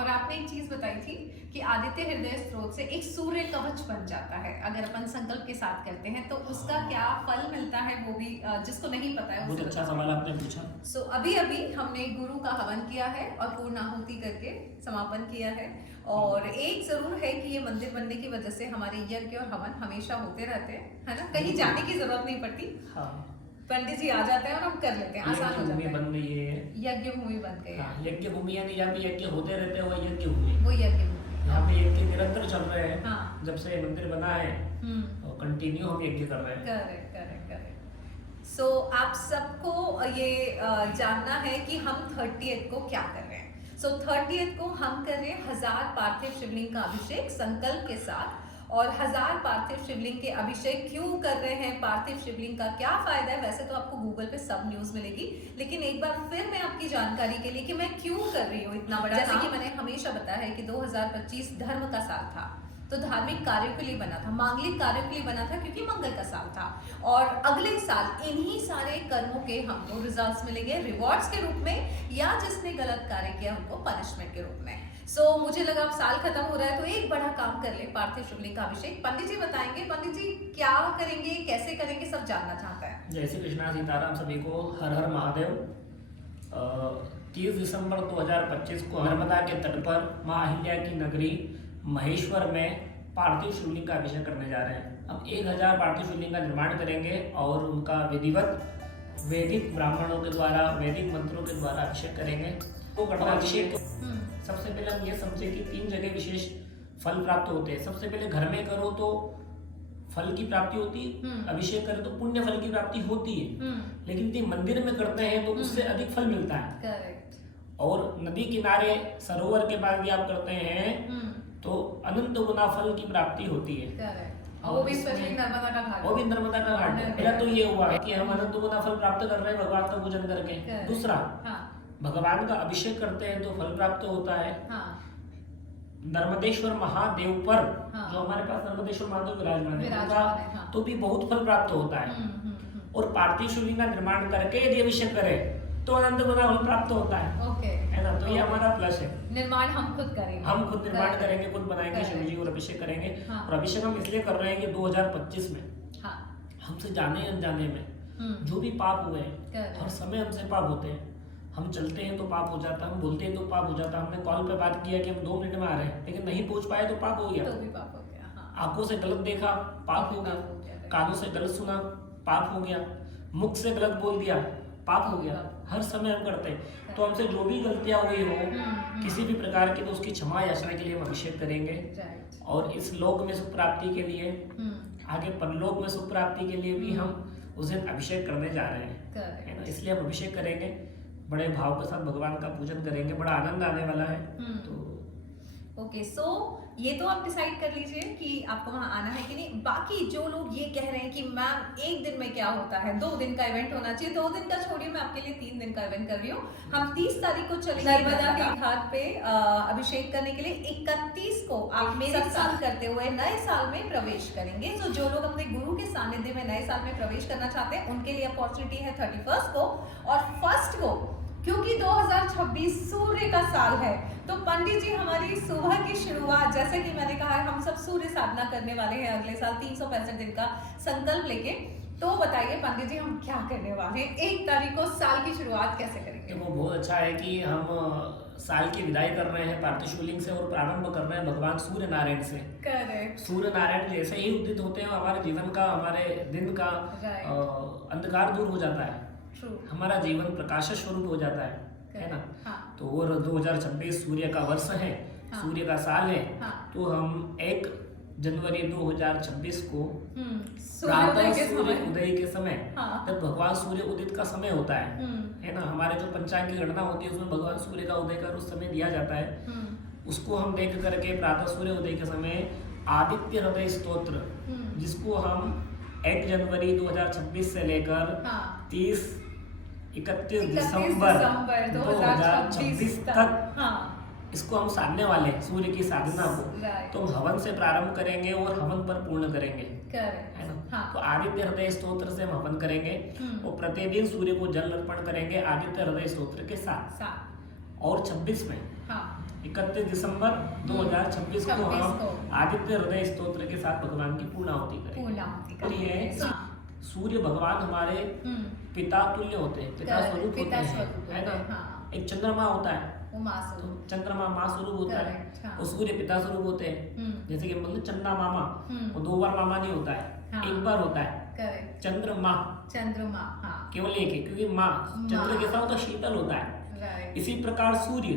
और आपने एक चीज बताई थी कि आदित्य हृदय स्त्रोत से एक सूर्य कवच बन जाता है अगर अपन संकल्प के साथ करते हैं, तो उसका क्या फल मिलता है वो भी जिसको नहीं पता है बहुत अच्छा सवाल आपने पूछा। सो अभी अभी हमने गुरु का हवन किया है और पूर्ण आहुति करके समापन किया है। और एक जरूर है कि ये मंदिर बनने की वजह से हमारे यज्ञ और हवन हमेशा होते रहते हैं, है ना, कहीं जाने की जरूरत नहीं पड़ती। हाँ, पंडित जी आ जाते हैं और हम कर लेते हैं, आसान हो जाता है। बन गई है, यज्ञ भूमि बन गई है। हाँ, यज्ञ भूमि यानी जहाँ पे यज्ञ होते रहते हैं वो यज्ञ भूमि। वो यज्ञ भूमि यहाँ पे यज्ञ निरंतर चल रहे हैं। हाँ। जब से मंदिर बना है और कंटिन्यू हम यज्ञ कर रहे हैं। Correct correct correct. सो आप सबको ये जानना है कि हम 30th को क्या कर रहे हैं। सो 30th को हम कर रहे हैं 1000 पार्थिव शिवलिंग का अभिषेक संकल्प के साथ। और 1000 पार्थिव शिवलिंग के अभिषेक क्यों कर रहे हैं, पार्थिव शिवलिंग का क्या फायदा है, वैसे तो आपको गूगल पे सब न्यूज मिलेगी, लेकिन एक बार फिर मैं आपकी जानकारी के लिए कि मैं क्यों कर रही हूँ इतना बड़ा, जैसे कि मैंने हमेशा बताया है कि 2025 धर्म का साल था, तो धार्मिक कार्यों के लिए बना था, मांगलिक कार्यों के लिए बना था, क्योंकि मंगल का साल था। और अगले साल इन्हीं सारे कर्मों के हमको रिजल्ट्स मिलेंगे रिवॉर्ड्स के रूप में, या जिसने गलत कार्य किया हमको पनिशमेंट के रूप में। सो मुझे लगा अब साल खत्म हो रहा है तो एक बड़ा काम कर ले, पार्थिव शिवलिंग का अभिषेक। पंडित जी बताएंगे, पंडित जी क्या करेंगे, कैसे करेंगे, सब जानना चाहता है। जय श्री कृष्णा, सीताराम सभी को, हर हर महादेव। 30 दिसंबर 2025 को नर्मदा के तट पर माँ अहिल्या की नगरी महेश्वर में पार्थिव शिवलिंग का अभिषेक करने जा रहे हैं। हम 1000 पार्थिव शिवलिंग का निर्माण करेंगे और उनका विधिवत वैदिक ब्राह्मणों के द्वारा वैदिक मंत्रों के द्वारा अभिषेक करेंगे। वो करना अभिषेक सबसे पहले हम ये समझे कि 3 जगह विशेष फल प्राप्त होते हैं। सबसे पहले घर में करो तो फल की प्राप्ति होती है, अभिषेक करें तो पुण्य फल की प्राप्ति होती है, लेकिन यदि मंदिर में करते हैं तो उससे अधिक फल मिलता है। करेक्ट। और नदी किनारे सरोवर के पास भी आप करते हैं तो अनंत गुना फल की प्राप्ति होती है। करेक्ट। और वो भी स्पेशली नर्मदा का घाट। वो भी नर्मदा का घाट है। पहला तो ये हुआ कि हम अनंत गुना फल प्राप्त कर रहे हैं भगवान का पूजन करके। दूसरा, भगवान का अभिषेक करते हैं तो फल प्राप्त होता है। नर्मदेश्वर महादेव पर जो हमारे पास नर्मदेश्वर महादेव विराजमान है तो भी बहुत फल प्राप्त होता है। और पार्थिव शिवलिंग का निर्माण करके यदि अभिषेक करें तो अनंत गुना फल प्राप्त होता है। ओके, है ना, तो ये हमारा प्लस है। निर्माण हम खुद करेंगे, हम खुद निर्माण करेंगे, खुद बनाएंगे शिव जी और अभिषेक करेंगे। और अभिषेक हम इसलिए कर रहे हैं कि 2025 में हमसे जाने अनजाने में जो भी पाप हुए हैं, हर समय हमसे पाप होते हैं। हम चलते हैं तो पाप हो जाता है, हम बोलते हैं तो पाप हो जाता है। हमने कॉल पे बात किया कि हम 2 मिनट में आ रहे हैं लेकिन नहीं पहुंच पाए तो पाप हो गया। तो भी पाप हो गया। आंखों से गलत देखा, पाप हो गया। कानों से गलत सुना, पाप हो गया। मुख से गलत बोल दिया, पाप हो गया। हर समय हम करते हैं, तो हमसे जो भी गलतियां हुई हो किसी भी प्रकार की, तो उसकी क्षमा याचना के लिए हम अभिषेक करेंगे। और इस लोक में सुख प्राप्ति के लिए, आगे परलोक में सुख प्राप्ति के लिए भी हम उस दिन अभिषेक करने जा रहे हैं, है ना। इसलिए हम अभिषेक करेंगे, बड़े भाव के साथ भगवान का पूजन करेंगे, बड़ा आनंद आने वाला है। तो ओके, सो ये तो आप डिसाइड कर लीजिए कि आपको वहां आना है कि नहीं। बाकी जो लोग ये कह रहे हैं कि मैम 1 दिन में क्या होता है, 2 दिन का इवेंट होना चाहिए, 2 दिन का छोड़िए, मैं आपके लिए 3 दिन का इवेंट कर रही हूँ। हम 30 तारीख को चलेंगे नर्मदा के घाट पे अभिषेक करने के लिए। 31 को आप मेरे साथ करते हुए नए साल में प्रवेश करेंगे। तो जो लोग अपने गुरु के सानिध्य में नए साल में प्रवेश करना चाहते हैं उनके लिए अपॉर्चुनिटी है 31 को। और 1 को, क्योंकि 2026 सूर्य का साल है, तो पंडित जी हमारी सुबह की शुरुआत, जैसे कि मैंने कहा है, हम सब सूर्य साधना करने वाले हैं अगले साल 365 दिन का संकल्प लेके। तो बताइए पंडित जी हम क्या करने वाले हैं, 1 तारीख को साल की शुरुआत कैसे करेंगे? वो बहुत अच्छा है कि हम साल की विदाई कर रहे हैं पार्थिव शिवलिंग से और प्रारंभ कर रहे हैं भगवान सूर्य नारायण से। करेक्ट। सूर्य नारायण जैसे ही उदित होते हैं हमारे जीवन का, हमारे दिन का अंधकार दूर हो जाता है। हमारा जीवन प्रकाश स्वरूप हो जाता है ना। तो और 2026 सूर्य का वर्ष है, सूर्य का साल है। तो हम 1 जनवरी 2026 को प्रातः सूर्य उदय के समय, जब भगवान सूर्य उदित का समय होता है ना, हमारे जो पंचांग की गणना होती है उसमें भगवान सूर्य का उदय का उस समय दिया जाता है। उसको हम देख करके प्रातः सूर्य उदय के समय आदित्य हृदय स्तोत्र, जिसको हम 1 जनवरी 2026 से लेकर 31 दिसंबर 2026 तक इसको हम साधने वाले हैं, सूर्य की साधना को। तो हम हवन से प्रारंभ करेंगे और हवन पर पूर्ण करेंगे, है ना। तो आदित्य हृदय स्तोत्र से हम हवन करेंगे और प्रतिदिन सूर्य को जल अर्पण करेंगे आदित्य हृदय स्तोत्र के साथ। और 26 में, हाँ, 31 दिसंबर 2026 को हम आदित्य हृदय स्तोत्र के साथ भगवान की पूर्णाहुति करेंगे। और ये सूर्य भगवान हमारे पिता तुल्य होते हैं, पिता स्वरूप होते हैं, है ना। एक चंद्रमा होता है, तो चंद्रमा माँ स्वरूप होता है, और सूर्य पिता स्वरूप होते हैं। जैसे कि मतलब चंदा मामा, वो 2 बार मामा नहीं होता है, एक बार होता है चंद्रमा, केवल एक है, क्योंकि माँ चंद्र के साथ तो शीतल होता है। इसी प्रकार सूर्य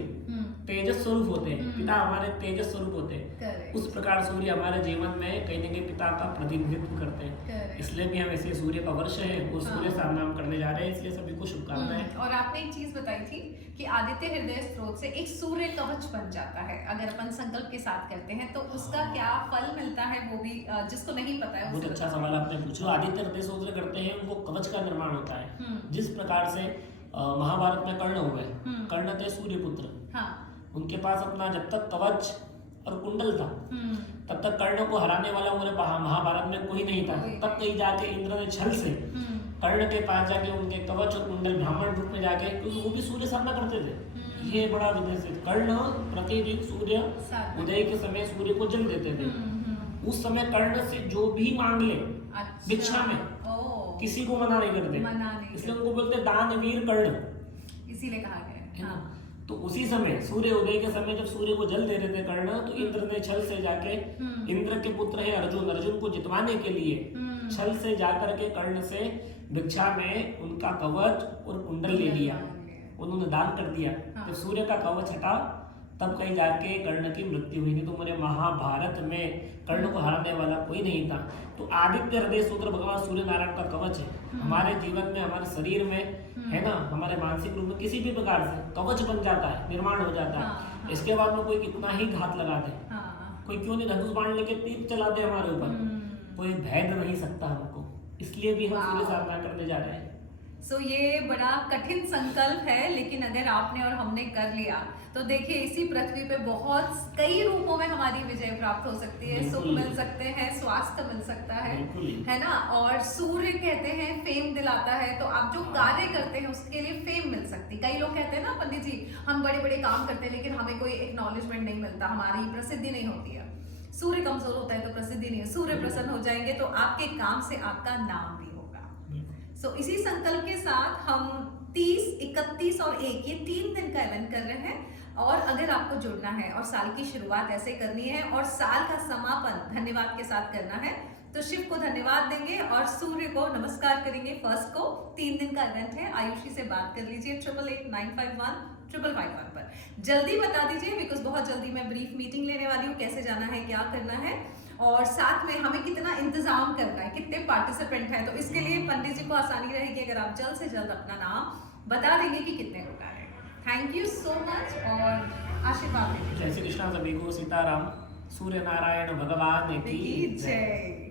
तेजस स्वरूप होते हैं, पिता हमारे तेजस स्वरूप होते हैं। उस प्रकार सूर्य हमारे जीवन में कहीं न कहीं पिता का प्रतिनिधित्व करते हैं। इसलिए भी हम ऐसे सूर्य का वर्ष है और सूर्य साथ नाम करने जा रहे हैं, इसलिए सभी को शुभकामनाएं। और आपने एक चीज बताई थी कि आदित्य हृदय स्त्रोत से एक सूर्य कवच बन जाता है, अगर अपन संकल्प के साथ करते हैं तो उसका क्या फल मिलता है, वो भी जिसको नहीं पता है। बहुत अच्छा सवाल आपने पूछा। आदित्य हृदय स्त्रोत करते हैं वो कवच का निर्माण होता है। जिस प्रकार से महाभारत में कर्ण हुए, कर्ण थे सूर्यपुत्र, उनके पास अपना जब तक कवच और कुंडल था तब तक कर्ण को हराने वाला पूरे महाभारत में कोई नहीं था। तब कहीं जाके इंद्र ने छल से कर्ण के पास जाके उनके कवच और कुंडल ब्राह्मण रूप में जाके, क्योंकि वो भी सूर्य साधना करते थे। ये बड़ा विदेश है। कर्ण प्रतिदिन सूर्य उदय के समय सूर्य को जल देते थे। उस समय कर्ण से जो भी मांग ले भिक्षा में, किसी को मना नहीं करते, इसलिए उनको बोलते दानवीर कर्ण, इसीलिए कहा गया। तो उसी समय सूर्य उदय के समय जब सूर्य को जल दे रहे थे कर्ण, तो इंद्र ने छल से जाके, इंद्र के पुत्र है अर्जुन, अर्जुन को जितवाने के लिए छल से जाकर के कर्ण से भिक्षा में उनका कवच और कुंडल ले लिया, उन्होंने दान कर दिया। जब सूर्य का कवच हटा तब कहीं जाके कर्ण की मृत्यु हुई। नहीं तो मेरे महाभारत में कर्ण को हराने वाला कोई नहीं था। तो आदित्य हृदय सूत्र भगवान सूर्य नारायण का कवच है। हमारे जीवन में, हमारे शरीर में, है ना, हमारे मानसिक रूप में किसी भी प्रकार से कवच बन जाता है, निर्माण हो जाता है। इसके बाद में कोई कितना ही घात लगा दे, कोई क्यों नहीं धनुष बाण लेके तीर चला दे हमारे ऊपर, कोई भेद नहीं सकता हमको। इसलिए भी हम सूर्य साधना करने जा रहे हैं। सो ये बड़ा कठिन संकल्प है, लेकिन अगर आपने और हमने कर लिया तो देखिए इसी पृथ्वी पे बहुत कई रूपों में हमारी विजय प्राप्त हो सकती है, सुख मिल सकते हैं, स्वास्थ्य मिल सकता है ना। और सूर्य कहते हैं फेम दिलाता है, तो आप जो कार्य करते हैं उसके लिए फेम मिल सकती है। कई लोग कहते हैं ना पंडित जी हम बड़े बड़े काम करते हैं लेकिन हमें कोई एक्नॉलेजमेंट नहीं मिलता, हमारी प्रसिद्धि नहीं होती है। सूर्य कमजोर होता है तो प्रसिद्धि नहीं है। सूर्य प्रसन्न हो जाएंगे तो आपके काम से आपका नाम भी होगा। सो इसी संकल्प के साथ हम 30, 31 और 1 ये 3 दिन का इवेंट कर रहे हैं। और अगर आपको जुड़ना है और साल की शुरुआत ऐसे करनी है और साल का समापन धन्यवाद के साथ करना है, तो शिव को धन्यवाद देंगे और सूर्य को नमस्कार करेंगे। फर्स्ट को 3 दिन का इवेंट है। आयुषी से बात कर लीजिए 8889515551 पर। जल्दी बता दीजिए बिकॉज बहुत जल्दी मैं ब्रीफ मीटिंग लेने वाली हूँ, कैसे जाना है, क्या करना है और साथ में हमें कितना इंतजाम करना है, कितने पार्टिसिपेंट हैं। तो इसके लिए पंडित जी को आसानी रहेगी अगर आप जल्द से जल्द अपना नाम बता देंगे कि कितने लोग आ रहे हैं। थैंक यू सो मच और आशीर्वाद। जय श्री कृष्णा, सभी को सीताराम, सूर्य नारायण भगवान की जय।